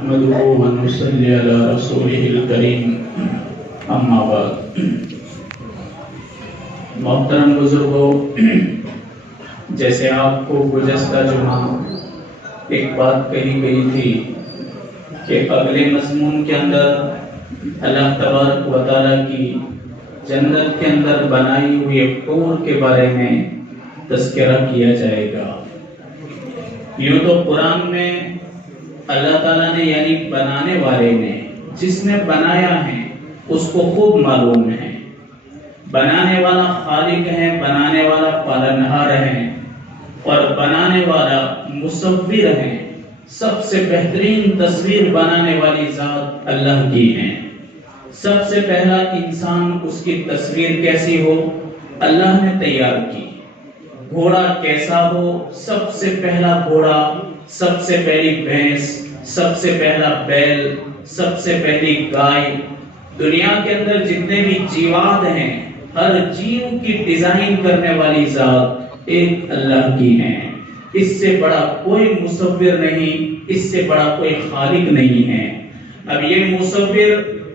نحمده ونصلي على رسوله الكريم اما بعد۔ محترم بزرگوں، جیسے آپ کو گزشتہ جمعہ ایک بات کہی گئی تھی کہ اگلے مضمون کے اندر اللہ تبارک و تعالیٰ کی جنت کے اندر بنائی ہوئی حور کے بارے میں تذکرہ کیا جائے گا۔ یوں تو قرآن میں اللہ تعالیٰ نے یعنی بنانے والے نے، جس نے بنایا ہے اس کو خوب معلوم ہے، بنانے والا خالق ہے، بنانے والا پالنہار ہے اور بنانے والا مصور ہے۔ سب سے بہترین تصویر بنانے والی ذات اللہ کی ہے۔ سب سے پہلا انسان، اس کی تصویر کیسی ہو اللہ نے تیار کی۔ گھوڑا کیسا ہو، سب سے پہلا گھوڑا، سب سے پہلی بھینس، سب سے پہلا بیل، سب سے پہلی گائے۔ دنیا کے اندر جتنے بھی جیوات ہیں، ہر جیو کی ڈیزائن کرنے والی ذات ایک اللہ کی ہے۔ اس سے بڑا کوئی مصور نہیں، اس سے بڑا کوئی خالق نہیں ہے۔ اب یہ مصور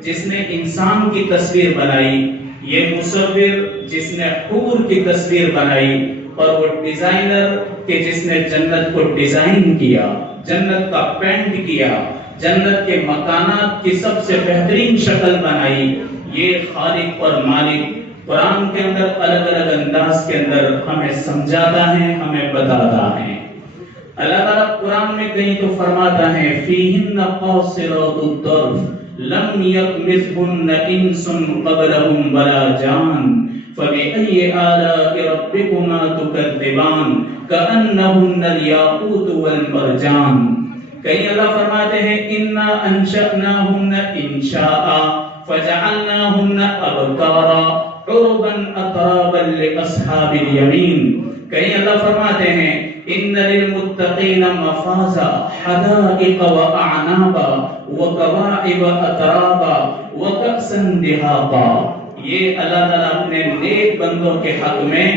جس نے انسان کی تصویر بنائی، یہ مصور جس نے حور کی تصویر بنائی، اور وہ ڈیزائنر کہ جس نے جنت کو ڈیزائن کیا، جنت کا پینٹ کیا، جنت کے مکانات کی سب سے بہترین شکل بنائی، یہ خالق اور مالک قرآن کے اندر الگ الگ انداز کے اندر ہمیں سمجھاتا ہے، ہمیں بتاتا ہے۔ اللہ تعالیٰ قرآن میں کہیں تو فرماتا ہے فیہن قاصرات الطرف لم یطمثہن انس قبلہم ولا جان فبأي آلاء ربكما تكذبان كأنهن الياقوت والمرجان۔ کہیں اللہ فرماتے ہیں انا انشأناهن انشاء فجعلناهن ابکارا عربا اترابا لاصحاب الیمین۔ کہیں اللہ فرماتے ہیں ان للمتقین مفازا حدائق واعنابا وکواعب اترابا وکأسا دہاقا۔ یہ اللہ تعالیٰ اپنے نیک بندوں کے حق میں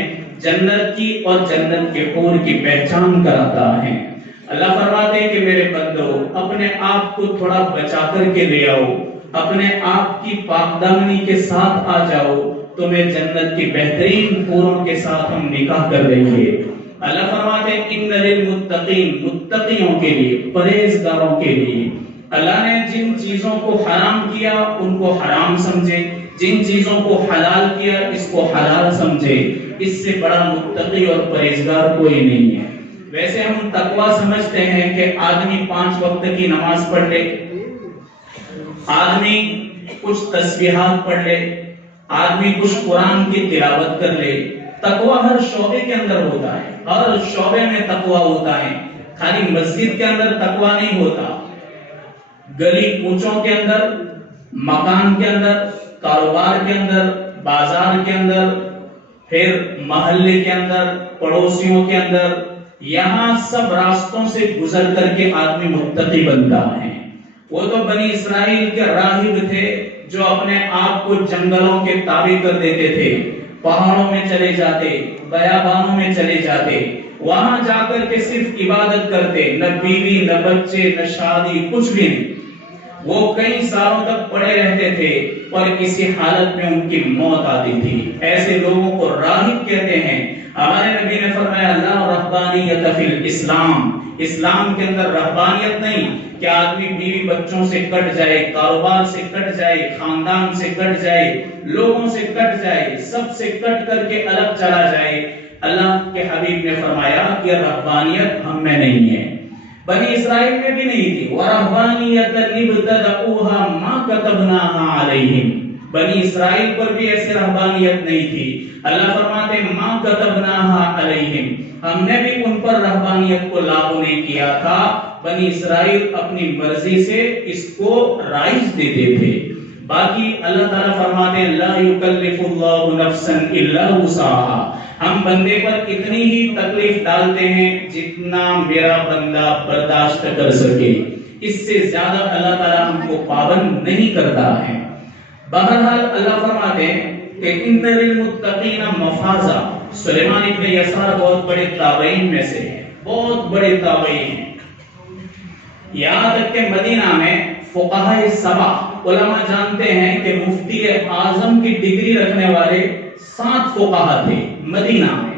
جنت کی اور جنت کے حور کی پہچان کراتا ہے۔ اللہ فرماتے ہیں کہ میرے بندو اپنے آپ کو تھوڑا بچا کر کے لے آؤ، اپنے آپ کی پاک دامنی کے ساتھ آ جاؤ، تمہیں جنت کی بہترین حوروں کے ساتھ ہم نکاح کر دیں گے۔ اللہ فرماتے ہیں ان للمتقین، متقیوں کے لیے، پرہیزگاروں کے لیے اللہ نے جن چیزوں کو حرام کیا ان کو حرام سمجھے، جن چیزوں کو حلال کیا اس کو حلال سمجھے۔ اس سے بڑا متقی اور پرہیزگار کوئی نہیں ہے۔ ویسے ہم تقوی سمجھتے ہیں کہ آدمی 5 وقت کی نماز پڑھ لے، آدمی کچھ تسبیحات پڑھ لے، آدمی کچھ قرآن کی تلاوت کر لے۔ تقوی ہر شعبے کے اندر ہوتا ہے، ہر شعبے میں تقوی ہوتا ہے۔ خالی مسجد کے اندر تقوی نہیں ہوتا، گلی کوچوں کے اندر، مکان کے اندر، کاروبار کے اندر، بازار کے اندر، پھر محلے کے اندر، پڑوسیوں کے اندر، یہاں سب راستوں سے گزر کر کے آدمی متقی بنتا ہے۔ وہ تو بنی اسرائیل کے راہب تھے جو اپنے آپ کو جنگلوں کے تابع کر دیتے تھے، پہاڑوں میں چلے جاتے، بیابانوں میں چلے جاتے، وہاں جا کر کے صرف عبادت کرتے، نہ بیوی نہ بچے نہ شادی، کچھ بھی نہیں۔ وہ کئی سالوں تک پڑے رہتے تھے اور کسی حالت میں ان کی موت آتی تھی۔ ایسے لوگوں کو راہب کہتے ہیں۔ ہمارے نبی نے فرمایا لا رہبانیت فی الاسلام، اسلام کے اندر رہبانیت نہیں کہ آدمی بیوی بچوں سے کٹ جائے، کاروبار سے کٹ جائے، خاندان سے کٹ جائے، لوگوں سے کٹ جائے، سب سے کٹ کر کے الگ چلا جائے۔ اللہ کے حبیب نے فرمایا کہ رہبانیت ہم میں نہیں ہے، بنی اسرائیل میں بھی نہیں تھی۔ وَرَهْبَانِيَّةً ابْتَدَعُوهَا مَا كَتَبْنَاهَا عَلَيْهِمْ، بنی اسرائیل پر بھی ایسی رہبانیت نہیں تھی۔ اللہ فرماتے ہیں مَا كَتَبْنَاهَا عَلَيْهِمْ، ہم نے بھی ان پر رہبانیت کو لاگو نہیں کیا تھا۔ بنی اسرائیل اپنی مرضی سے اس کو رائج دیتے تھے۔ باقی اللہ تعالیٰ فرماتے ہیں لا یکلف اللہ نفسا الا وسعها، ہم بندے پر اتنی ہی تکلیف ڈالتے ہیں جتنا میرا بندہ برداشت کر سکے، اس سے زیادہ اللہ تعالیٰ ہم کو پابند نہیں کرتا ہے۔ بہرحال اللہ فرماتے ہیں کہ ان للمتقین مفازا۔ سلیمان ابن یسار بہت بڑے تابعین میں سے ہیں، بہت بڑے تابعین ہیں۔ یہاں تک کہ مدینہ میں فقہائے سبع علماء جانتے ہیں کہ مفتی اعظم کی ڈگری رکھنے والے 7 فقہا تھے مدینہ میں.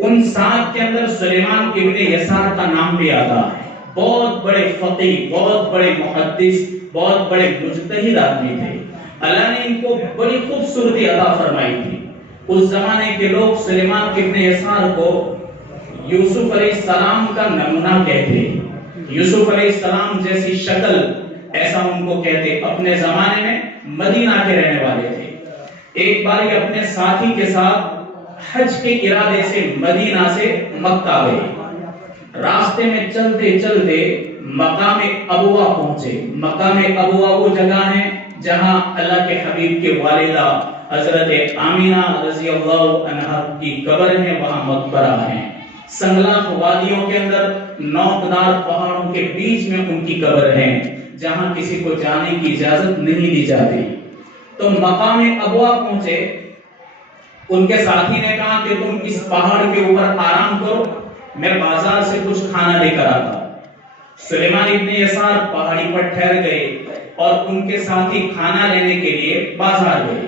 ان 7 کے اندر سلیمان ابن یسار کا نام بھی آتا ہے. بہت بڑے فقیہ، بہت بڑے محدث، بہت بڑے مجتہد آدمی تھے. اللہ نے ان کو بڑی خوبصورتی عطا فرمائی تھی. اس زمانے کے لوگ سلیمان ابن یسار کو یوسف علیہ السلام کا نمونہ کہتے. یوسف علیہ السلام جیسی شکل ایسا ان کو کہتے. اپنے زمانے میں مدینہ کے رہنے والے تھے. ایک بار یہ اپنے ساتھی کے ساتھ حج کے ارادے سے مدینہ سے مکہ گئے. راستے میں چلتے چلتے مقام ابوا پہنچے. مقام ابوا وہ جگہ ہے جہاں اللہ کے حبیب کے والدہ حضرت آمینہ رضی اللہ عنہا کی قبر ہے. وہاں مقبرہ ہے. سنگلاخ وادیوں کے اندر نوکدار پہاڑوں کے بیچ میں ان کی قبر ہے جہاں کسی کو جانے کی اجازت نہیں دی جاتی. تو مقام ابوا پہنچے. ان کے ساتھی نے کہا کہ تم اس پہاڑ کے اوپر آرام کرو، میں بازار سے کچھ کھانا لے کر آتا. سلیمان ابن یسار پہاڑی پر ٹھہر گئے اور ان کے ساتھی کھانا لینے کے لیے بازار گئے.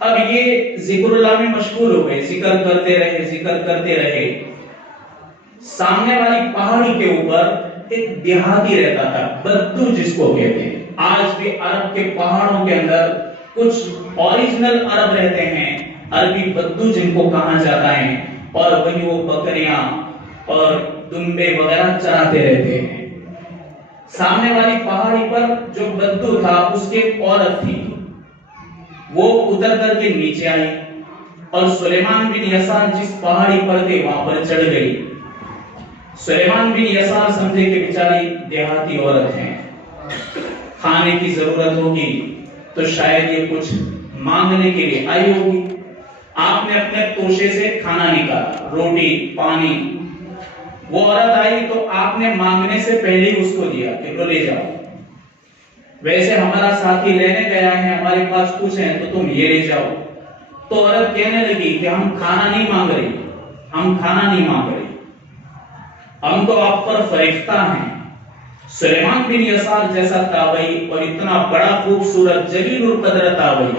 اب یہ ذکر اللہ میں مشغول ہو گئے. ذکر کرتے رہے. سامنے والی پہاڑی کے اوپر ایک دیہاتی رہتا تھا، بدو جس کو کہتے ہیں. آج بھی عرب کے پہاڑوں کے اندر کچھ اوریجنل عرب رہتے ہیں، عربی بدو جن کو کہا جاتا ہے، اور وہی وہ بکریاں اور دمبے وغیرہ چراتے رہتے ہیں. سامنے والی پہاڑی پر جو بدو تھا اس کی ایک عورت تھی. وہ اتر کر کے نیچے آئی اور سلیمان بن یسار جس پہاڑی پر تھے وہاں پر چڑھ گئی. سلیمان بن یسار سمجھے کہ بیچاری دیہاتی عورت ہے، کھانے کی ضرورت ہوگی تو شاید یہ کچھ مانگنے کے لیے آئی ہوگی. آپ نے اپنے توشے سے کھانا نکالا، روٹی پانی. وہ عورت آئی تو آپ نے مانگنے سے پہلے اس کو دیا کہ لو لے جاؤ. ویسے ہمارا ساتھی لینے گیا ہے، ہمارے پاس کچھ ہے تو تم یہ لے جاؤ. تو عورت کہنے لگی کہ ہم کھانا نہیں مانگ رہے، ہم کھانا نہیں مانگ رہے، ہم تو آپ پر فریفتہ ہیں. سلیمان بن یسار جیسا تابعی اور اتنا بڑا خوبصورت جلیل القدر تابعی.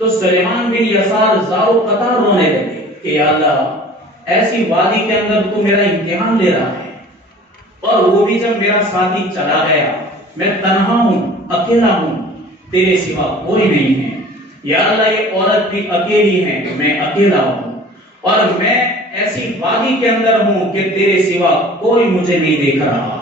تو سلیمان بن یسار زارو قطار رونے لگے کہ یا اللہ، ایسی وادی کے اندر تو میرا امتحان لے رہا ہے، اور وہ بھی جب میرا ساتھی چلا گیا، میں تنہا ہوں، اکیلا ہوں، تیرے سوا کوئی نہیں ہے. یا اللہ، یہ عورت بھی اکیلی ہے، میں اکیلا ہوں، اور میں ایسی وادی کے اندر ہوں کہ تیرے سوا کوئی مجھے نہیں دیکھ رہا.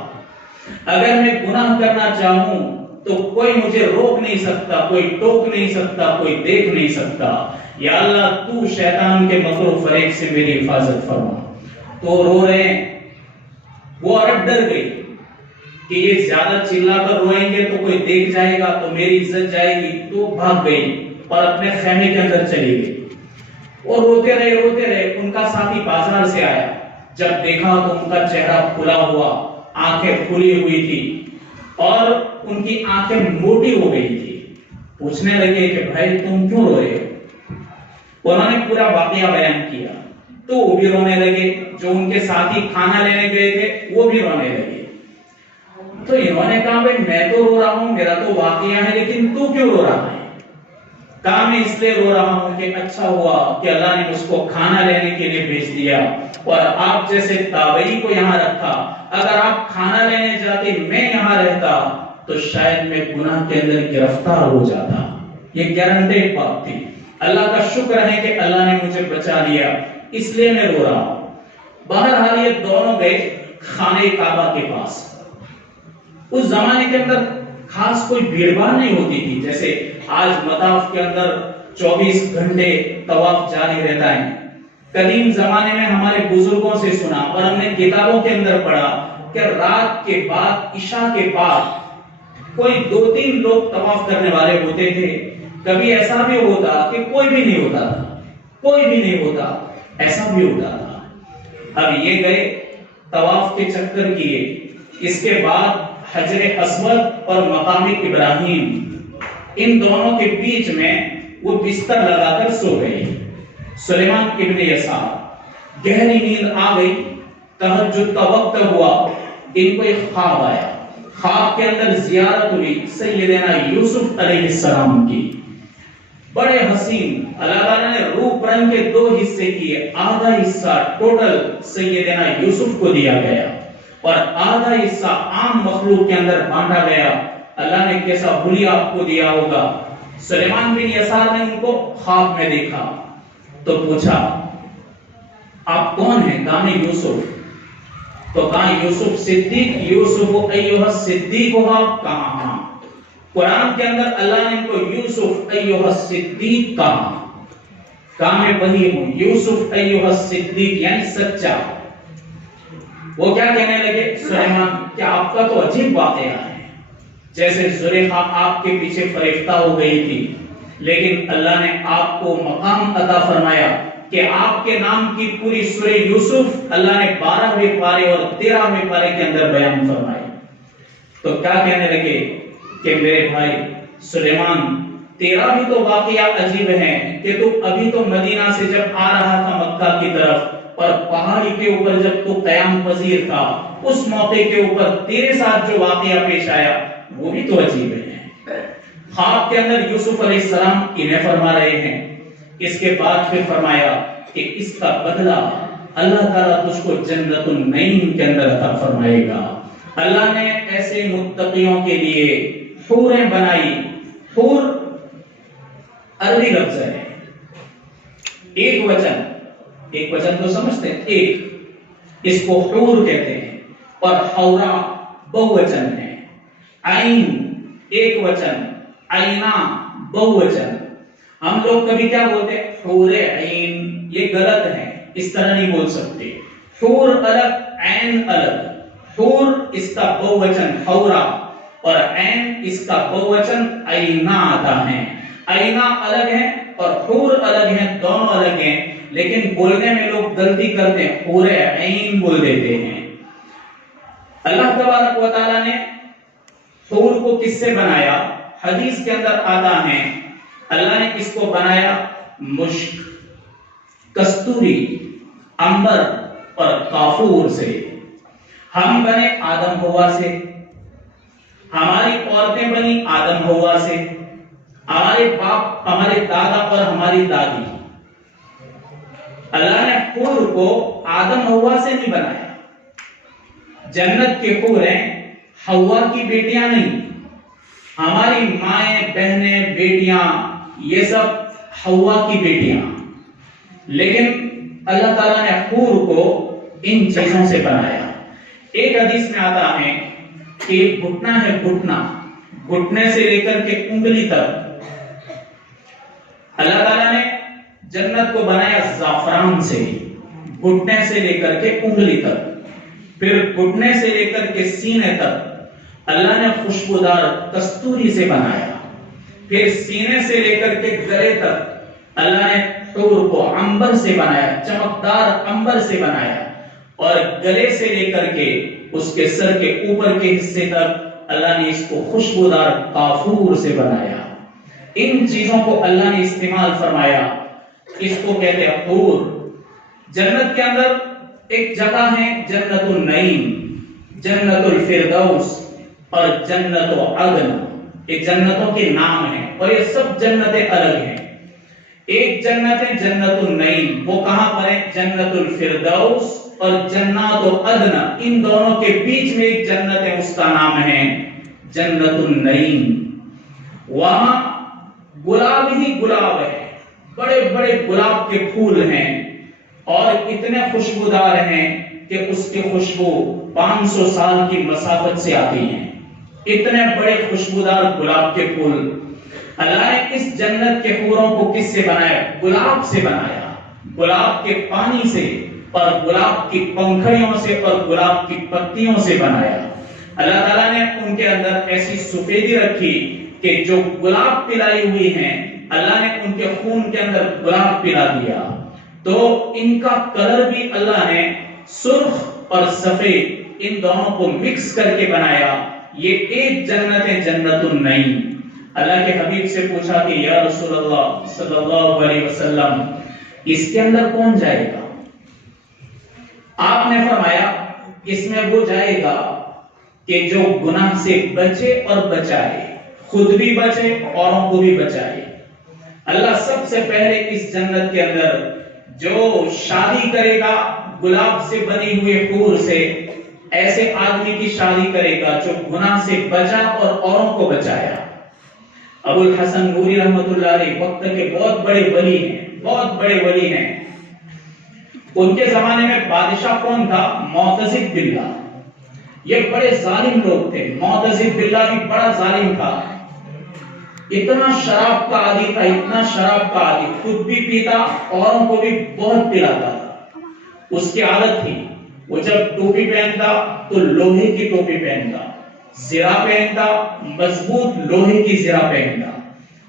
اگر میں گناہ کرنا چاہوں تو کوئی مجھے روک نہیں سکتا، کوئی ٹوک نہیں سکتا، کوئی دیکھ نہیں سکتا. یا اللہ، تو شیطان کے مکر و فریب سے میری حفاظت فرما. تو رو رہے ہیں. وہ عورت ڈر گئی کہ یہ زیادہ چلا کر روئیں گے تو کوئی دیکھ جائے گا تو میری عزت جائے گی. تو بھاگ گئی اور اپنے خیمے کے اندر چلی گئی. اور روتے رہے. ان کا ساتھی بازار سے آیا. جب دیکھا تو ان کا چہرہ کھلا ہوا، آنکھیں کھلی ہوئی تھی اور ان کی آنکھیں موٹی ہو گئی تھی. پوچھنے لگے کہ بھائی تم کیوں رو رہے ہو؟ انہوں نے پورا واقعہ بیان کیا. تو وہ بھی رونے لگے. جو ان کے ساتھی کھانا لینے گئے تھے وہ بھی رونے لگے. تو انہوں نے کہا بھائی میں تو رو رہا ہوں، میرا تو واقعہ ہے، لیکن تو کیوں رو رہا ہے؟ کہا میں اس لیے رو رہا ہوں کہ اچھا ہوا کہ اللہ نے اس کو کھانا لینے کے لیے بھیج دیا اور آپ جیسے تابعی کو یہاں رکھا. اگر آپ کھانا لینے جاتے، میں یہاں رہتا تو شاید میں گناہ کے اندر گرفتار ہو جاتا. یہ گارنٹیڈ بات تھی. اللہ کا شکر ہے کہ اللہ نے مجھے بچا لیا، اس لیے میں رو رہا ہوں. بہرحال یہ دونوں گئے خانہ کعبہ کے پاس. اس زمانے کے اندر خاص کوئی بھیڑ بھاڑ نہیں ہوتی تھی جیسے آج مطاف کے اندر 24 گھنٹے طواف جاری رہتا ہے. قدیم زمانے میں ہمارے بزرگوں سے سنا اور ہم نے کتابوں کے اندر پڑھا کہ رات کے بعد، عشاء کے بعد کوئی 2-3 لوگ طواف کرنے والے ہوتے تھے. کبھی ایسا بھی ہوتا کہ کوئی بھی نہیں ہوتا تھا، کوئی بھی نہیں ہوتا، ایسا بھی ہوتا تھا. اب یہ گئے طواف کے چکر کیے. اس کے بعد حجر اسود اور مقام ابراہیم، ان دونوں کے بیچ میں وہ بستر لگا کر سو گئے. سلیمان ابن یسار گہری نیند آ گئی. تہجد کا وقت ہوا. ان کو ایک خواب آیا، خواب کے اندر زیارت ہوئی سیدنا یوسف علیہ السلام کی، بڑے حسین، اللہ تعالیٰ نے روپ رنگ کے دو حصے کیے، آدھا حصہ ٹوٹل سیدنا یوسف کو دیا گیا اور آدھا حصہ عام مخلوق کے اندر بانٹا گیا۔ اللہ نے کیسا حلیہ آپ کو دیا ہوگا۔ سلیمان بن یسار نے ان کو خواب میں دیکھا تو پوچھا آپ کون ہیں؟ کہا میں یوسف۔ تو کہا یوسف صدیق، یوسف ایھا الصدیق ہو آپ؟ کہا ہاں۔ قرآن کے اندر اللہ نے ان کو یوسف ایھا الصدیق کہا میں وہی ہوں، یوسف ایھا الصدیق یعنی سچا۔ وہ کیا کہنے لگے؟ سلیمان کیا آپ کا تو عجیب واقعہ ہے، جیسے زلیخا آپ کے پیچھے فریفتہ ہو گئی تھی، لیکن اللہ نے آپ کو مقام عطا فرمایا کہ آپ کے نام کی پوری سورہ یوسف اللہ نے 12ویں پارے اور 13ویں پارے کے اندر بیان فرمائی۔ تو کیا کہنے لگے کہ میرے بھائی سلیمان تیرا بھی تو واقعہ عجیب ہے کہ تو ابھی تو مدینہ سے جب آ رہا تھا مکہ کی طرف اور پہاڑی کے اوپر جب تو قیام پذیر تھا، اس موقع کے اوپر تیرے ساتھ جو واقعہ پیش آیا وہ بھی تو عجیب ہے۔ خواب کے اندر یوسف علیہ السلام انہیں فرما رہے ہیں، اس کے بعد پھر فرمایا کہ اس کا بدلہ اللہ تعالیٰ تجھ کو جنت النعیم کے اندر عطا فرمائے گا۔ اللہ نے ایسے متقیوں کے لیے حوریں بنائی۔ حور عربی لفظ ہے، ایک وچن تو سمجھتے ہیں، ایک، اس کو حور کہتے ہیں، اور حورا بہوچن ہے۔ عین ایک وچن، عینا بہوچن۔ ہم لوگ کبھی کیا بولتے ہیں؟ حور عین، یہ غلط ہے، اس طرح نہیں بول سکتے۔ حور الگ، عین الگ۔ حور اس کا بہوچن حورا اور عین اس کا بہوچن عینا آتا ہے۔ عینا الگ ہے اور حور الگ ہے، دونوں الگ ہیں، لیکن بولنے میں لوگ غلطی کرتے ہیں، حور عین بول دیتے ہیں۔ اللہ تبارک و تعالیٰ نے حور کو کس سے بنایا؟ حدیث کے اندر آتا ہے اللہ نے اس کو بنایا مشک، کستوری، عنبر اور کافور سے۔ ہم بنے آدم ہوا سے، ہماری عورتیں بنی آدم ہوا سے، ہمارے باپ، ہمارے دادا اور ہماری دادی۔ اللہ نے حور کو آدم ہوا سے نہیں بنایا۔ جنت کے حوریں حوا کی بیٹیاں نہیں، ہماری مائیں، بہنیں، بیٹیاں، یہ سب حوا کی بیٹیاں، لیکن اللہ تعالیٰ نے حور کو ان چیزوں سے بنایا۔ ایک حدیث میں آتا ہے کہ گھٹنا ہے، گھٹنے سے لے کر کے انگلی تک اللہ تعالیٰ نے جنت کو بنایا زعفران سے، گھٹنے سے لے کر کے انگلی تک، پھر گھٹنے سے لے کر کے سینے تک اللہ نے خوشبودار کستوری سے بنایا، پھر سینے سے لے کر کے گلے تک اللہ نے حور کو عنبر سے بنایا، چمکدار عنبر سے بنایا، اور گلے سے لے کر کے اس کے سر کے اوپر کے حصے تک اللہ نے اس کو خوشبودار کافور سے بنایا۔ ان چیزوں کو اللہ نے استعمال فرمایا، اس کو کہتے ہیں حور۔ جنت کے اندر ایک جگہ ہے جنت النعیم، جنت الفردوس اور جنت عدن، یہ جنتوں کے نام ہیں اور یہ سب جنتیں الگ ہیں۔ ایک جنت ہے جنت النعیم، وہ کہاں پر ہے؟ جنت الفردوس اور جنات عدن، ان دونوں کے بیچ میں ایک جنت ہے، اس کا نام ہے جنت النعیم۔ وہاں گلاب ہی گلاب ہے، بڑے بڑے گلاب کے پھول ہیں اور اتنے خوشبودار ہیں کہ اس کی خوشبو 500 سال کی مسافت سے آتی ہے، اتنے بڑے خوشبودار گلاب کے پھول۔ اللہ نے اس جنت کے حوروں کو کس سے بنایا؟ گلاب سے بنایا، گلاب کے پانی سے اور گلاب کی پنکھڑیوں سے اور گلاب کی پتیوں سے بنایا۔ اللہ تعالیٰ نے ان کے اندر ایسی سفیدی رکھی کہ جو گلاب پلائی ہوئی ہیں، اللہ نے ان کے خون کے اندر گلاب پلا دیا، تو ان کا کلر بھی اللہ نے سرخ اور سفید ان دونوں کو مکس کر کے بنایا۔ یہ ایک جنت ہے جنت النعیم۔ اللہ کے حبیب سے پوچھا کہ یا رسول اللہ صلی اللہ علیہ وسلم اس کے اندر کون جائے گا؟ آپ نے فرمایا اس میں وہ جائے گا کہ جو گناہ سے بچے اور بچائے، خود بھی بچے اوروں کو بھی بچائے۔ اللہ سب سے پہلے اس جنت کے اندر جو شادی کرے گا گلاب سے بنی ہوئے حور سے، ایسے آدمی کی شادی کرے گا جو گناہ سے بچا اور اوروں کو بچایا۔ ابو الحسن نوری رحمۃ اللہ علیہ وقت کے بہت بڑے ولی ہیں، بہت بڑے ولی ہیں۔ ان کے زمانے میں بادشاہ کون تھا؟ معتضد باللہ۔ یہ بڑے ظالم لوگ تھے، معتضد باللہ بھی بڑا ظالم تھا، اتنا شراب کا عادی تھا، اتنا شراب کا عادی، خود بھی پیتا اوروں کو بھی بہت پلاتا تھا۔ اس کی عادت تھی وہ جب ٹوپی پہنتا تو لوہے کی ٹوپی پہنتا، زرہ پہنتا مضبوط لوہے کی زرہ پہنتا،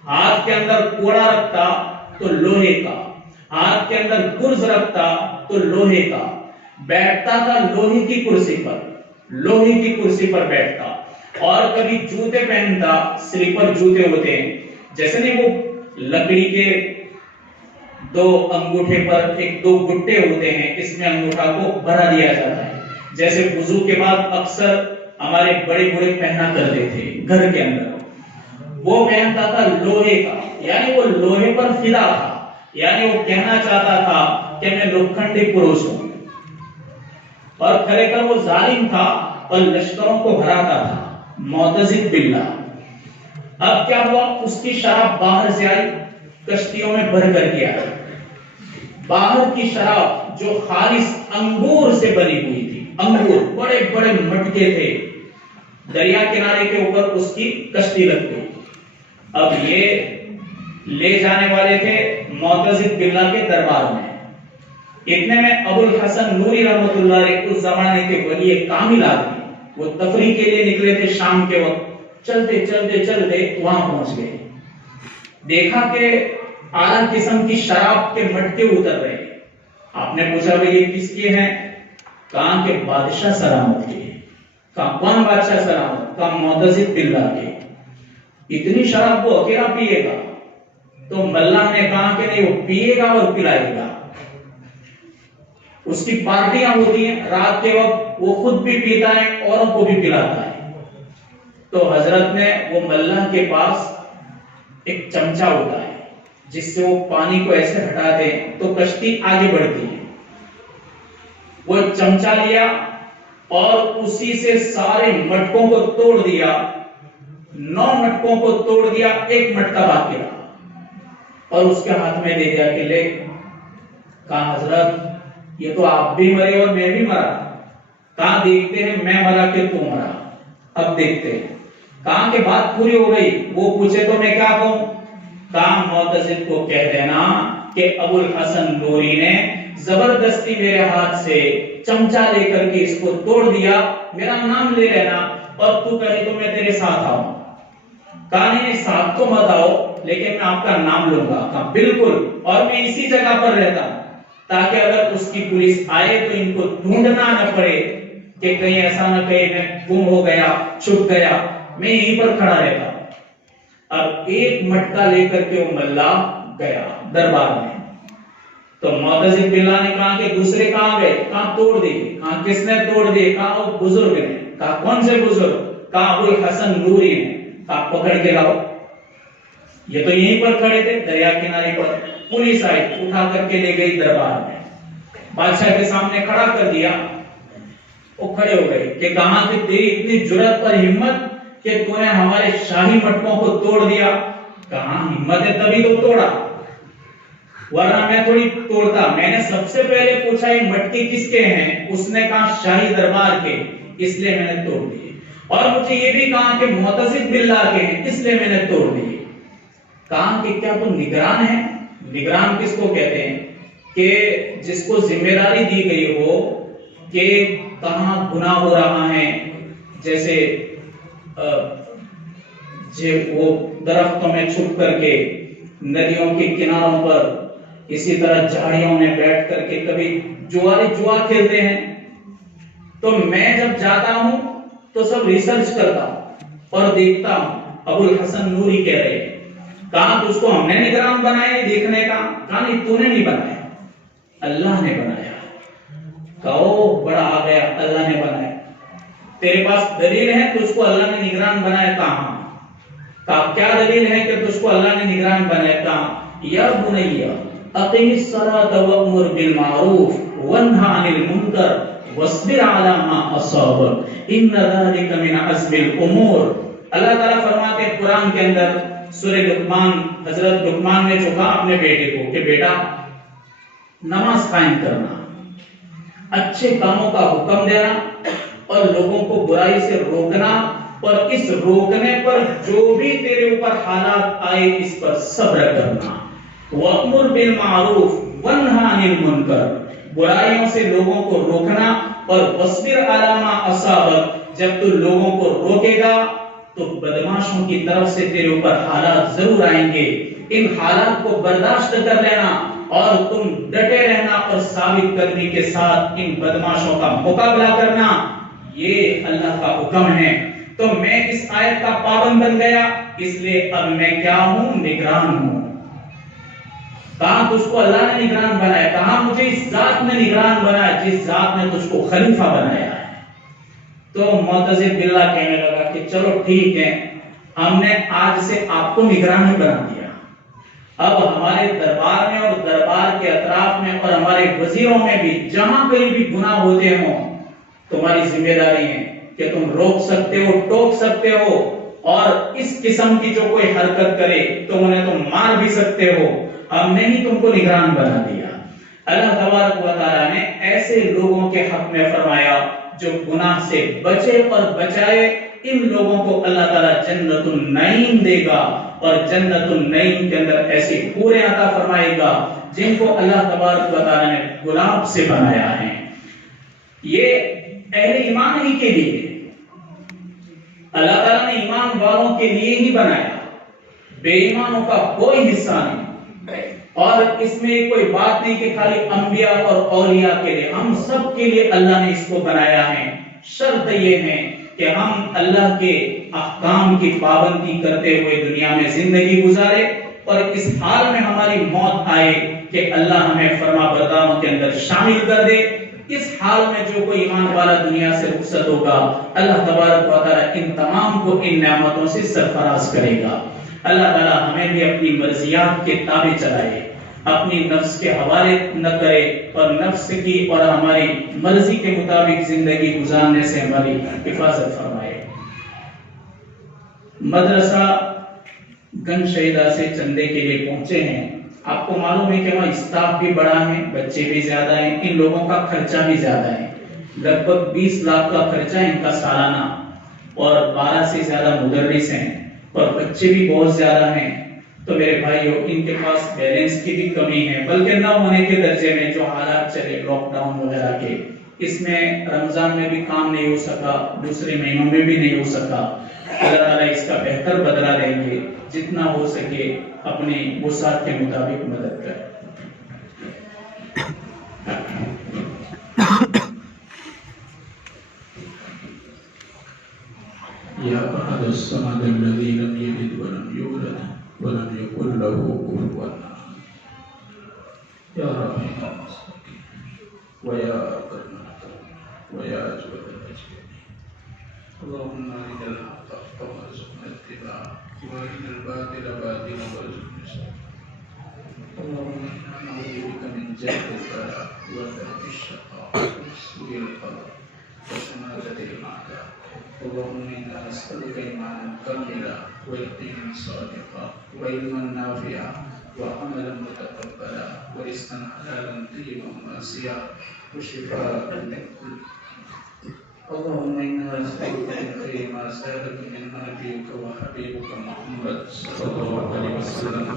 ہاتھ کے اندر کوڑا رکھتا تو لوہے کا، ہاتھ کے اندر گرز رکھتا تو لوہے کا، بیٹھتا تھا لوہے کی کرسی پر، لوہے کی کرسی پر بیٹھتا، اور کبھی جوتے پہنتا، سلیپر جوتے ہوتے ہیں، جیسے نہیں وہ لکڑی کے دو انگوٹھے پر ایک دو گٹے ہوتے ہیں، اس میں انگوٹھا کو بھرا دیا جاتا ہے، جیسے وضو کے بعد اکثر ہمارے بڑے بڑے پہنا کرتے تھے گھر کے اندر، وہ پہنتا تھا لوہے کا، یعنی وہ لوہے پر فدا تھا، یعنی وہ کہنا چاہتا تھا کہ میں لوکھنڈی پروش ہوں، اور کھڑے کر وہ ظالم تھا اور لشکروں کو ہراتا تھا، معتضد باللہ۔ اب کیا ہوا؟ اس کی شراب باہر سے آئی، کشتیوں میں بھر کر کے آئی، باہر کی شراب جو خالص انگور سے بنی ہوئی تھی، انگور بڑے بڑے مٹکے تھے، دریا کنارے کے اوپر اس کی کشتی لگ گئی۔ اب یہ لے جانے والے تھے معتضد باللہ کے دربار میں، اتنے میں ابو الحسن نوری رحمۃ اللہ علیہ اس زمانے کے ولی کامل آدمی، وہ تفریح کے لیے نکلے تھے شام کے وقت، چلتے چلتے چلتے وہاں پہنچ گئے، دیکھا کہ اعلیٰ قسم کی شراب کے مٹکے اتر رہے۔ آپ نے پوچھا بھئی یہ کس کے ہیں؟ کہا کہ بادشاہ سلامت کے۔ کہا کون بادشاہ سلامت؟ کہا معتضد باللہ کے۔ اتنی شراب وہ اکیلا پیے گا؟ تو ملا نے کہا کہ نہیں، وہ پیے گا اور پلائے گا، اس کی پارٹیاں ہوتی ہیں رات کے وقت، وہ خود بھی پیتا ہے اوروں کو بھی پلاتا ہے۔ تو حضرت نے وہ ملا کے پاس ایک چمچا ہوتا ہے جس سے وہ پانی کو ایسے ہٹاتے ہیں تو کشتی آگے بڑھتی ہے، وہ چمچا لیا اور اسی سے سارے مٹکوں کو توڑ دیا، 9 مٹکوں کو توڑ دیا، ایک مٹکا باقی رہا اور اس کے ہاتھ میں دے دیا کہ لے۔ کہا حضرت یہ تو آپ بھی مرے اور میں بھی مرا۔ کہاں دیکھتے ہیں میں مرا کہ تو مرا، اب دیکھتے ہیں۔ کہاں کہ بات پوری ہو گئی، وہ پوچھے تو میں کیا کہوں؟ کہاں معتضد کو کہہ دینا کہ ابو الحسن نوری نے زبردستی میرے ہاتھ سے چمچا لے کر کے اس کو توڑ دیا، میرا نام لے لینا اور تو کہے تو میں تیرے ساتھ آؤں۔ کہا نہیں، ساتھ تو مت آؤ لیکن میں آپ کا نام لوں گا۔ کہا بالکل، اور میں اسی جگہ پر رہتا ہوں تاکہ اگر اس کی پولیس آئے تو ان کو ڈھونڈنا نہ پڑے کہ کہیں ایسا نہ کہے میں گم ہو گیا، چھپ گیا، میں یہیں پر کھڑا رہتا۔ اب ایک مٹکا لے کر کے وہ ملا گیا دربار میں، تو معتضد باللہ نے کہا کہ دوسرے کہاں گئے؟ کہاں توڑ دیے۔ کہا کس نے توڑ دیے؟ کہا وہ بزرگ نے۔ کہا کون سے بزرگ؟ کہا ابو الحسن نوری نے۔ کہا پکڑ کے لاؤ۔ یہ تو یہیں پر کھڑے تھے دریا کنارے پر، پولیس آئی اٹھا کر کے لے گئی دربار میں، بادشاہ کے سامنے کھڑا کر دیا۔ وہ کھڑے ہو گئے کہ کہاں کہ تیری اتنی جرأت اور ہمت کہ تو نے ہمارے شاہی مٹکوں کو توڑ دیا۔ کہاں ہمت ہے تبھی تو توڑا، ورنہ میں تھوڑی توڑتا۔ میں نے سب سے پہلے پوچھا یہ مٹکے کس کے ہیں؟ اس نے کہا شاہی دربار کے، اس لیے میں نے توڑ دیے۔ اور مجھے یہ بھی کہا کہ معتضد باللہ کے ہیں، اس لیے میں نے توڑ دیے۔ کہا کہ کیا تو نگران ہے؟ نگران کس کو کہتے ہیں؟ کہ جس کو ذمہ داری دی گئی ہو کہ کہاں گناہ ہو رہا ہے، جیسے وہ درختوں میں چھپ کر کے، ندیوں کے کناروں پر، اسی طرح جھاڑیوں میں بیٹھ کر کے کبھی جوا کھیلتے ہیں، تو میں جب جاتا ہوں تو سب ریسرچ کرتا ہوں اور دیکھتا ہوں۔ ابو الحسن نوری کہہ رہے ہیں کہاں تو اس کو ہم نے نگران بنایا دیکھنے کا؟ کہا نہیں، تو نے نہیں بنایا، اللہ نے بنایا۔ کہو بڑا آ گیا، اللہ نے بنایا۔ تیرے پاس دلیل ہے تجھ کو اللہ نے نگران بنایا کہاں؟ کیا دلیل ہے کہ تجھ کو اللہ نے نگران بنایا کہاں؟ یا بنی اقم الصلاۃ وامر بالمعروف وانھ عن المنکر واصبر علی ما اصابک ان ذلک من عزم الامور۔ اللہ تعالیٰ فرماتے ہیں قرآن کے اندر سورہ لقمان، حضرت لقمان نے جو کہا اپنے بیٹے کو کہ بیٹا نماز قائم کرنا، اچھے کاموں کا حکم دینا اور لوگوں کو برائی سے روکنا، اور اس روکنے پر جو بھی تیرے اوپر حالات آئے اس پر صبر کرنا۔ وَأْمُرْ بِالْمَعْرُوفِ وَانْهَ عَنِ الْمُنْكَرِ، برائیوں سے لوگوں کو روکنا، اور وَاصْبِرْ عَلَىٰ مَا أَصَابَكَ، جب تو لوگوں کو روکے گا تو بدماشوں کی طرف سے تیرے اوپر حالات ضرور آئیں گے، ان حالات کو برداشت کر لینا اور تم ڈٹے رہنا اور ثابت قدمی کے ساتھ ان بدماشوں کا مقابلہ کرنا، یہ اللہ کا حکم ہے۔ تو میں اس آیت کا پابند بن گیا، اس لیے اب میں کیا ہوں؟ نگران ہوں۔ کہاں تجھ کو اللہ نے نگران بنایا؟ کہاں مجھے اس ذات نے نگران بنایا جس ذات نے تجھ کو خلیفہ بنایا ہے؟ تو معتزد باللہ کہنے لگا کہ چلو ٹھیک ہے، ہم نے آج سے آپ کو نگران بنا دیا، اب ہمارے دربار میں اور دربار کے اطراف میں اور ہمارے وزیروں میں بھی جہاں کہیں بھی گناہ ہوتے ہوں تمہاری ذمہ داری ہے کہ تم روک سکتے ہو، ٹوک سکتے ہو، اور اس قسم کی جو کوئی حرکت کرے تو انہیں تم مار بھی سکتے ہو، ہم نے ہی تم کو نگران بنا دیا۔ اللہ تبارک و تعالیٰ نے ایسے لوگوں کے حق میں فرمایا جو گناہ سے بچے اور بچائے، ان لوگوں کو اللہ تعالیٰ جنت النعیم دے گا، اور جنت النعیم کے اندر ایسی حوریں عطا فرمائے گا جن کو اللہ تبارک و تعالیٰ نے گلاب سے بنایا ہے۔ یہ اہل ایمان ہی کے لیے، اللہ تعالیٰ نے ایمان والوں کے لیے ہی بنایا، بے ایمانوں کا کوئی حصہ نہیں۔ اور اس میں کوئی بات نہیں کہ خالی انبیاء اور اولیاء کے لیے، ہم سب کے لیے اللہ نے اس کو بنایا ہے۔ شرط یہ ہے کہ ہم اللہ کے احکام کی پابندی کرتے ہوئے دنیا میں زندگی گزارے، اور اس حال میں ہماری موت آئے کہ اللہ ہمیں فرما برداروں کے اندر شامل کر دے۔ اس حال میں جو کوئی ایمان والا دنیا سے رخصت ہوگا، اللہ تبارک و تعالیٰ ان تمام کو ان نعمتوں سے سرفراز کرے گا۔ اللہ تعالیٰ ہمیں بھی اپنی مرضیات کے تابع چلائے، اپنی نفس کے حوالے نہ کرے، اور نفس کی اور ہماری مرضی کے مطابق زندگی گزارنے سے ہماری حفاظت فرمائے۔ مدرسہ گنج شہیدہ سے چندے کے لیے پہنچے ہیں۔ آپ کو معلوم ہے کہ وہاں اسٹاف بھی بڑا ہے، بچے بھی زیادہ ہیں، ان لوگوں کا خرچہ بھی زیادہ ہے، لگ بھگ 20 لاکھ کا خرچہ ہے ان کا سالانہ، اور 12 سے زیادہ مدرس ہیں، اور بچے بھی بہت زیادہ ہیں۔ تو میرے بھائیو، ان کے پاس بیلنس کی بھی کمی ہے، بلکہ نہ ہونے کے درجے میں جو حالات چلے لاک ڈاؤن وغیرہ کے، اس میں رمضان میں بھی کام نہیں ہو سکا، دوسرے مہینوں میں بھی نہیں ہو سکا۔ اللہ تعالیٰ اس کا بہتر بدلہ دیں گے، جتنا ہو سکے اپنی وسعت کے مطابق مدد کریں۔ یا احد الصمد الذی لم یلد ولم یولد ولم یکن له کفوا احد، یا رحیم المساکین ویا اکرم الاکرمین ویا اجود الاجودین، اللهم ارنا الحق حقا وارزقنا اتباعه وارنا الباطل باطلا وارزقنا اجتنابه، اللهم انا نعوذ بك من جهل البلاء ودرك الشقاء وسوء القضاء وشماتة الاعداء، اللهم انا نسألك ايمانا كاملا ويقينا صادقا وعلما نافعا وعملا متقبلا ورزقا حلالا طيبا واسعا وشفاء من كل، اللهم انا نسألك من خير ما سألك منه نبيك وحبيبك محمد صلى الله عليه وسلم،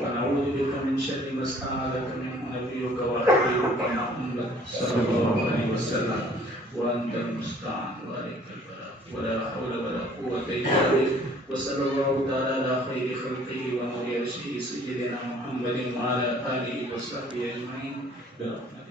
ونعوذ بك من شر ما استعاذك منه نبيك وحبيبك محمد صلى الله عليه وسلم، وانت المستعان وعليك البلاغ ولا حول ولا قوة إلا بك، وصلى الله تعالى على خير خلقه ونور عرشه سيدنا محمد وعلى آله وصحبه أجمعين برحمته